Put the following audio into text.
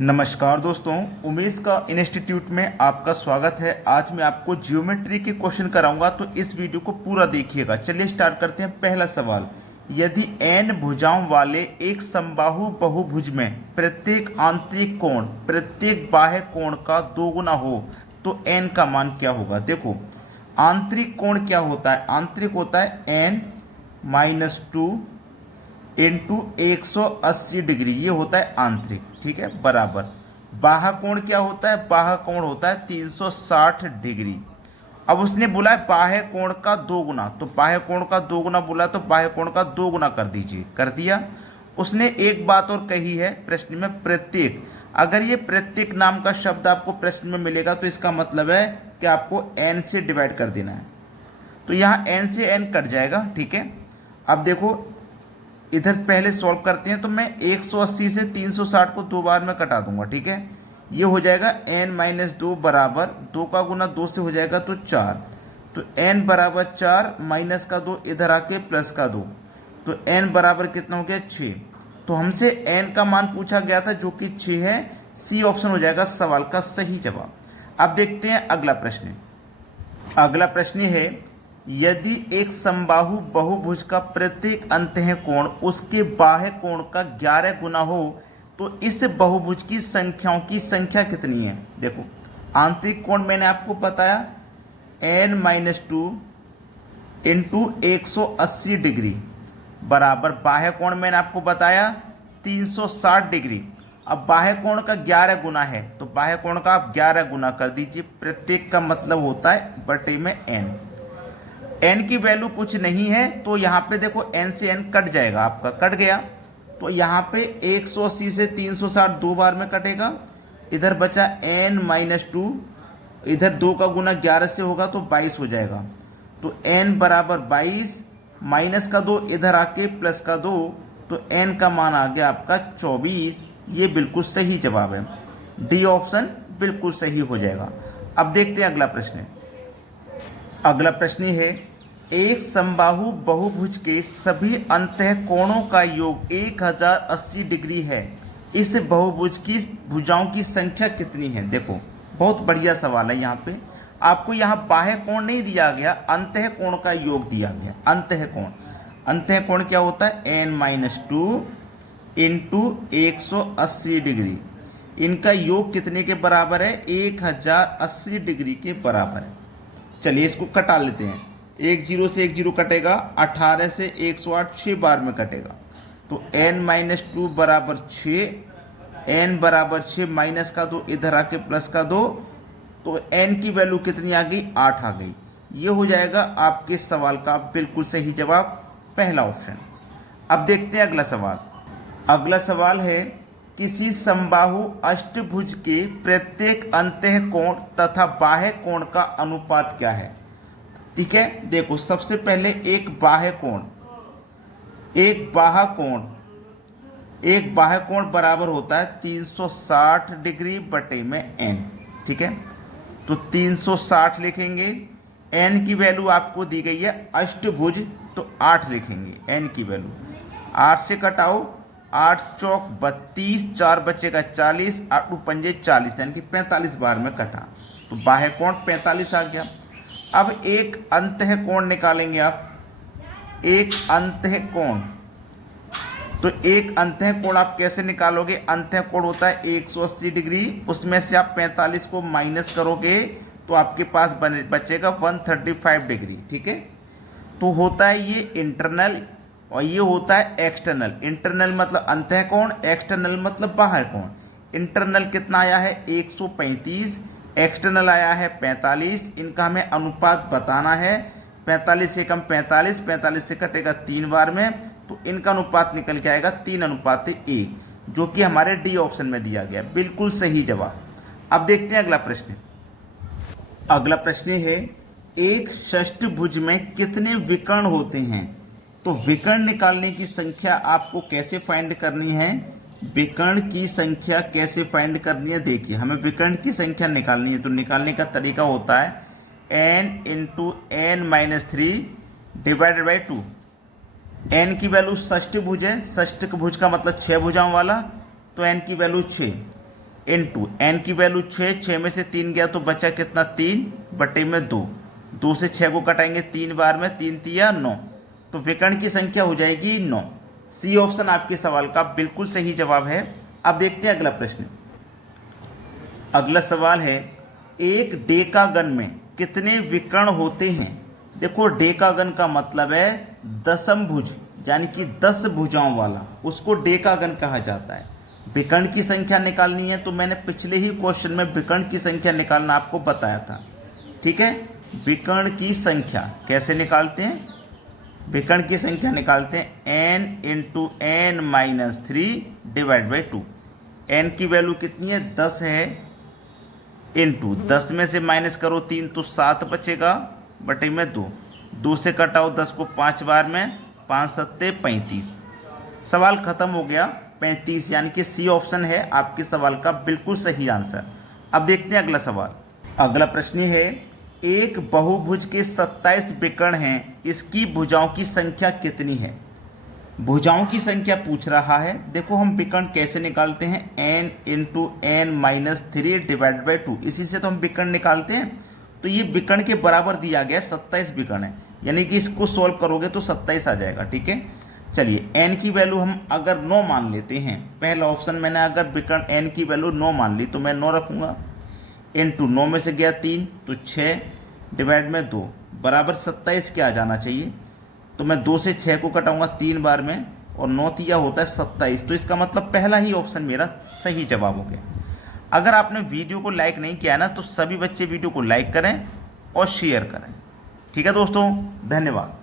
नमस्कार दोस्तों, उमेश का इंस्टीट्यूट में आपका स्वागत है। आज मैं आपको ज्योमेट्री के क्वेश्चन कराऊंगा, तो इस वीडियो को पूरा देखिएगा। चलिए स्टार्ट करते हैं। पहला सवाल, यदि n भुजाओं वाले एक समबाहु बहुभुज में प्रत्येक आंतरिक कोण प्रत्येक बाह्य कोण का दोगुना हो तो n का मान क्या होगा। देखो, आंतरिक कोण क्या होता है? आंतरिक होता है n-2 इंटू 180 डिग्री, ये होता है आंतरिक, ठीक है, बराबर। बाह्य कोण क्या होता है? बाह्य कोण होता है 360 डिग्री। अब उसने बोला है बाह्य कोण का दोगुना, तो बाह्य कोण का दोगुना बोला तो बाह्य कोण का दोगुना कर दीजिए। कर दिया। उसने एक बात और कही है प्रश्न में, प्रत्येक। अगर ये प्रत्येक नाम का शब्द आपको प्रश्न में मिलेगा तो इसका मतलब है कि आपको n से डिवाइड कर देना है। तो यहाँ n से n कट जाएगा, ठीक है। अब देखो, इधर पहले सॉल्व करते हैं, तो मैं 180 से 360 को दो बार में कटा दूंगा, ठीक है। ये हो जाएगा n-2 बराबर 2 का गुना 2 से हो जाएगा तो 4, तो n बराबर 4 माइनस का 2 इधर आके प्लस का 2, तो n बराबर कितना हो गया 6। तो हमसे n का मान पूछा गया था जो कि 6 है। सी ऑप्शन हो जाएगा सवाल का सही जवाब। अब देखते हैं अगला प्रश्न। अगला प्रश्न है, यदि एक समबाहु बहुभुज का प्रत्येक अंतः कोण उसके बाह्य कोण का 11 गुना हो तो इस बहुभुज की संख्याओं की संख्या कितनी है। देखो, आंतरिक कोण मैंने आपको बताया n-2 इंटू 180 डिग्री बराबर बाह्य कोण मैंने आपको बताया 360 डिग्री। अब बाह्य कोण का 11 गुना है तो बाह्य कोण का आप 11 गुना कर दीजिए। प्रत्येक का मतलब होता है बटे में n। n की वैल्यू कुछ नहीं है तो यहाँ पे देखो n से n कट जाएगा, आपका कट गया। तो यहाँ पे 180 से 360 दो बार में कटेगा। इधर बचा n-2, इधर 2 का गुना 11 से होगा तो 22 हो जाएगा। तो n बराबर 22 माइनस का 2 इधर आके प्लस का 2, तो n का मान आ गया आपका 24। ये बिल्कुल सही जवाब है, डी ऑप्शन बिल्कुल सही हो जाएगा। अब देखते हैं अगला प्रश्न। अगला प्रश्न है, एक समबाहु बहुभुज के सभी अंतः कोणों का योग 1080 डिग्री है। इस बहुभुज की भुजाओं की संख्या कितनी है। देखो, बहुत बढ़िया सवाल है। यहाँ पे आपको यहाँ बाह्य कोण नहीं दिया गया, अंतः कोण का योग दिया गया। अंतः कोण, अंतः कोण क्या होता है? n-2 into 180 degree. इनका योग कितने के बराबर है? 1080 डिग्री के बराबर है। चलिए इसको कटा लेते हैं। एक जीरो से एक जीरो कटेगा, 18 से 108 6 बार में कटेगा। तो n-2 बराबर 6, n बराबर 6 माइनस का 2 इधर आके प्लस का 2, तो n की वैल्यू कितनी आ गई? 8 आ गई। ये हो जाएगा आपके सवाल का बिल्कुल सही जवाब, पहला ऑप्शन। अब देखते हैं अगला सवाल। अगला सवाल है, किसी समबाहु अष्टभुज के प्रत्येक अंतः कोण तथा बाह्य कोण का अनुपात क्या है। ठीक है, देखो, सबसे पहले एक बाह्य कोण, एक बाह्य कोण बराबर होता है 360 डिग्री बटे में n, ठीक है। तो 360 लिखेंगे। n की वैल्यू आपको दी गई है अष्टभुज, तो 8 लिखेंगे n की वैल्यू। 8 से कटाओ, 8 चौक 32, 4 बचेगा 40, 8 पंजे 40, यानी कि 45 बार में कटा, तो बाह्य कोण 45 आ गया। अब एक अंतः कोण निकालेंगे आप, एक अंतः कोण। तो एक अंतः कोण आप कैसे निकालोगे? अंतः कोण होता है 180 डिग्री, उसमें से आप 45 को माइनस करोगे तो आपके पास बचेगा 135 डिग्री, ठीक है। तो होता है ये इंटरनल और ये होता है एक्सटर्नल। इंटरनल मतलब अंतः कोण, एक्सटर्नल मतलब बाह्य कोण। इंटरनल कितना आया है? 135, एक्सटर्नल आया है 45। इनका हमें अनुपात बताना है। 45 से कम 45, 45 से कटेगा 3 बार में, तो इनका अनुपात निकल के आएगा 3:1, जो कि हमारे डी ऑप्शन में दिया गया, बिल्कुल सही जवाब। अब देखते हैं अगला प्रश्न। अगला प्रश्न है, एक षष्ठभुज में कितने विकर्ण होते हैं। तो विकर्ण निकालने की संख्या आपको कैसे फाइंड करनी है? विकर्ण की संख्या कैसे फाइंड करनी है? देखिए, हमें विकर्ण की संख्या निकालनी है, तो निकालने का तरीका होता है n into n-3 divided by 2। n की वैल्यू षष्ठ भुज है, षष्ठ भुज का मतलब 6 भुजाओं वाला, तो n की वैल्यू 6। इंटू एन की वैल्यू 6, 6 में से 3 गया तो बचा कितना 3 बटे में 2, 2 से 6 को कटाएंगे 3 बार में, 3 तिया 9, तो विकर्ण की संख्या हो जाएगी 9। सी ऑप्शन आपके सवाल का बिल्कुल सही जवाब है। अब देखते हैं अगला प्रश्न। अगला सवाल है, एक डेकागन में कितने विकर्ण होते हैं। देखो डेकागन का मतलब है दशमभुज, यानी कि 10 भुजाओं वाला, उसको डेकागन कहा जाता है। विकर्ण की संख्या निकालनी है तो मैंने पिछले ही क्वेश्चन में विकर्ण की संख्या निकालना आपको बताया था, ठीक है। विकर्ण की संख्या कैसे निकालते हैं, विकर्ण की संख्या निकालते हैं n into n minus 3 divide by 2। n की वैल्यू कितनी है 10 है, इंटू 10 में से माइनस करो 3 तो 7 बचेगा बटे में 2, 2 से कटाओ 10 को 5 बार में, 5 सत्ते 35। सवाल खत्म हो गया, 35, यानी कि सी ऑप्शन है आपके सवाल का बिल्कुल सही आंसर। अब देखते हैं अगला सवाल। अगला प्रश्न है, एक बहुभुज के 27 विकर्ण हैं, इसकी भुजाओं की संख्या कितनी है। भुजाओं की संख्या पूछ रहा है। देखो हम विकर्ण कैसे निकालते हैं, n into n minus 3 divide by 2, इसी से तो हम विकर्ण निकालते हैं। तो ये विकर्ण के बराबर दिया गया 27 विकर्ण है, यानी कि इसको सॉल्व करोगे तो 27 आ जाएगा, ठीक है। चलिए n की वैल्यू हम अगर 9 मान लेते हैं, पहला ऑप्शन मैंने अगर विकर्ण n की वैल्यू 9 मान ली तो मैं 9 रखूँगा, इंटू 9 में से गया 3 तो 6 डिवाइड में 2 बराबर 27 के आ जाना चाहिए। तो मैं 2 से 6 को कटाऊंगा 3 बार में, और 9 तिया होता है 27, तो इसका मतलब पहला ही ऑप्शन मेरा सही जवाब हो गया। अगर आपने वीडियो को लाइक नहीं किया ना तो सभी बच्चे वीडियो को लाइक करें और शेयर करें, ठीक है दोस्तों, धन्यवाद।